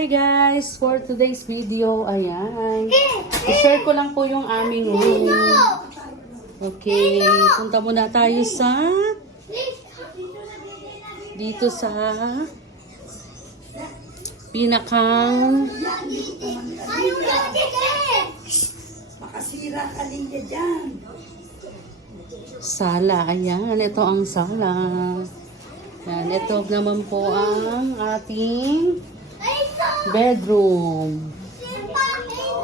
Hi guys! For today's video, ayan. I-share ko lang po yung aming room. Okay, punta muna tayo sa dito sa pinakang Makasira ka linya dyan. sala. Ayan, ito ang sala. Ayan, ito naman po ang ating bedroom.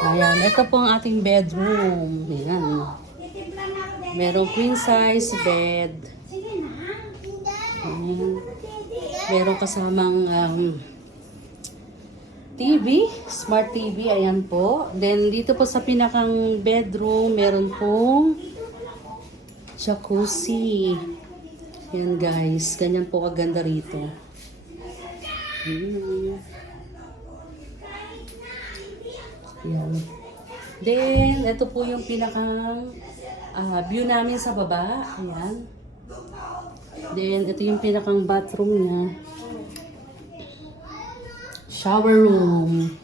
Ayan, ito po ang ating bedroom. Ayan. Merong queen size bed. Ayan. Merong kasamang TV, smart TV. Ayan po. Then, dito po sa pinakang bedroom, meron pong jacuzzi. Ayan guys, ganyan po kaganda rito. Ayan. Then, ito po yung pinakang view namin sa baba. Ayan. Then, ito yung pinakang bathroom niya. Shower room.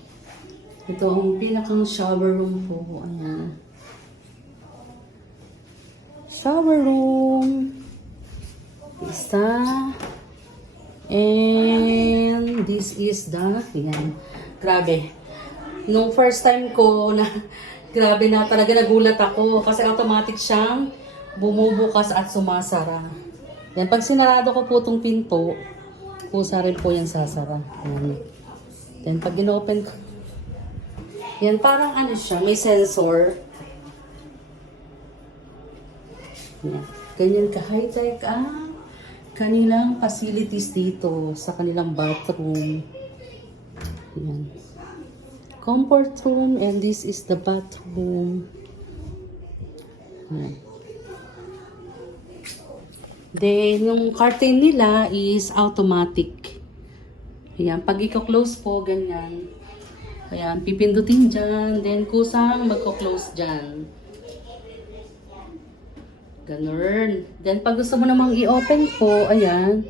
Ito ang pinakang shower room po. Ayan. Shower room. Isa. And this is the, yan. Grabe. Nung first time ko na, grabe na talaga nagulat ako kasi automatic siyang bumubukas at sumasara. Yan, pag sinarado ko po itong pinto, pusa rin po yan sasara. Yan. Then pag in-open ko, yan parang ano siya, may sensor. Yan. Ganyan ka-high-tech kanilang facilities dito sa kanilang bathroom. Ayan. Comfort room and this is the bathroom. Ayan. Then, yung curtain nila is automatic. Ayan. Pag i-close po, ganyan. Ayan. Pipindutin dyan. Then, kusang magko-close dyan. Ganun. Then, pag gusto mo namang i-open po, ayan.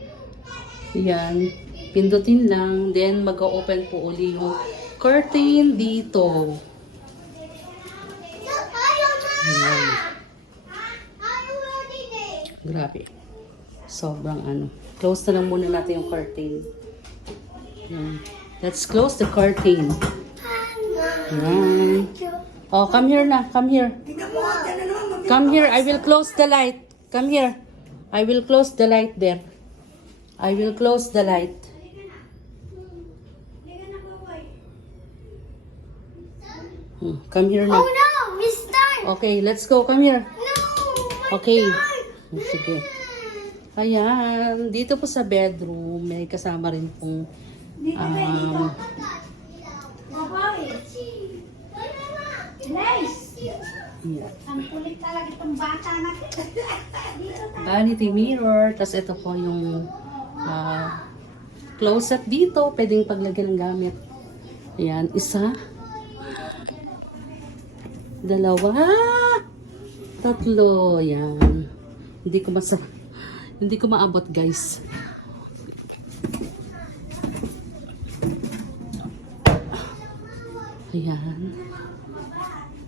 Ayan. Pindutin lang. Then, mag-open po uli yung curtain dito. Ayan. Grabe. Sobrang ano. Close na lang muna natin yung curtain. Ayan. Let's close the curtain. Ayan. Oh, come here na. Come here. Come here, I will close the light. Come here. I will close the light there. I will close the light. Come here now. Oh no, mister! Okay, let's go. Come here. No! Okay. Sige. Ayan. Dito po sa bedroom, may kasama rin pong Nice! yeah, Ang kulit talaga itong bata natin. vanity mirror. Tapos ito po yung closet dito. Pwedeng paglagyan ng gamit. Ayan. Isa. Dalawa. Tatlo. Ayan. Hindi ko maabot guys. Ayan.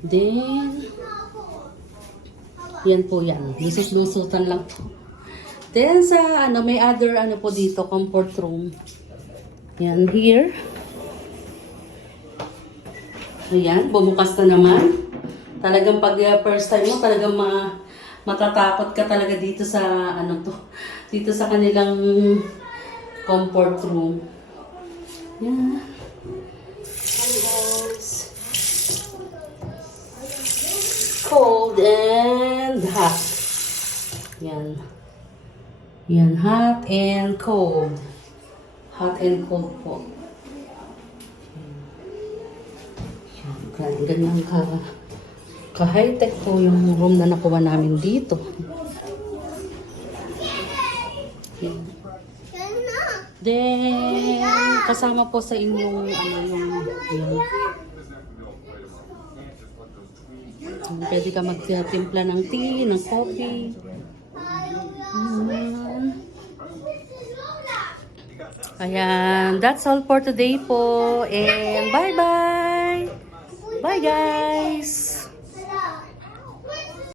Then, yan po yan. Lusot-lusutan lang po. Then sa may other po dito, comfort room. Yan, here. Ayan, bumukas na naman. Talagang pag first time mo, talagang matatakot ka talaga dito sa dito sa kanilang comfort room. Yan. Cold and hot. Yan. Yan, hot and cold. Hot and cold po. Yan, ganyan ka-high-tech po yung room na nakuha namin dito. Yan. Then, kasama po sa inyong yung pwede ka magtimpla ng tea, ng coffee. Ayan, that's all for today po. And bye-bye! Bye guys!